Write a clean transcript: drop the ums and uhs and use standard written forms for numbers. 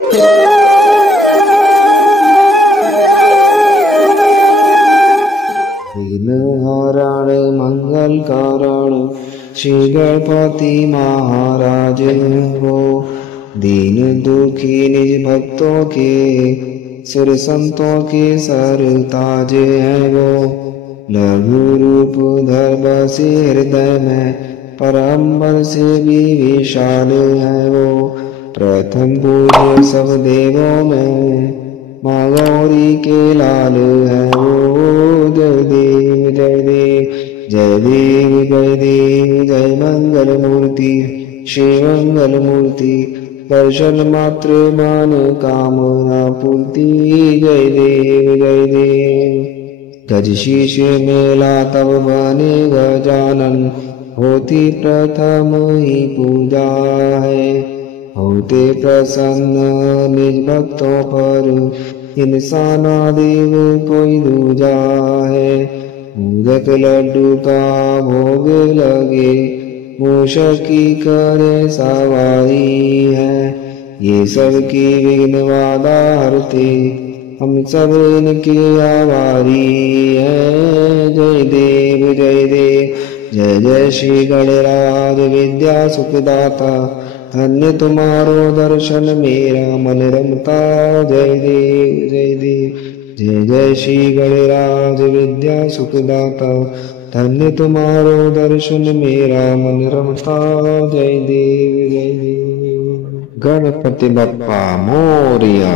विघ्नहरण मंगल कारण श्री गणपति महाराज हो। दीन दुखी निज भक्तों के सुर संतों के सरताज है वो। लघु रूप धर बसे हृदय में परम्बर से भी विशाल है वो। प्रथम पूज्य सब देवों में माँ गौरी के लाल है वो। जय देव जय देव जय देव जय देव जय मंगल मूर्ति श्री मंगल मूर्ति। दर्शन मात्र मान कामना पूर्ति। जय देव जय देव। गज शीश मेला तब बने गजानन होती प्रथम ही पूजा है। होते प्रसन्न निज भक्तों पर इंसाना देव कोई दूजा है। मोदक लड्डू का भोग लगे मूषक की करे सवारी है। ये सब की विघ्न बाधा हरते हम सब इनके आभारी है। जय देव जय देव जय जय श्री गणराज विद्या सुखदाता। धन्य तुम्हारो दर्शन मेरा मन रमता। जय देव जय देव जय जय श्री गणराज विद्या सुखदाता। धन्य तुम्हारो दर्शन मेरा मन रमता। जय देव जय देव। गणपति बप्पा मोरिया।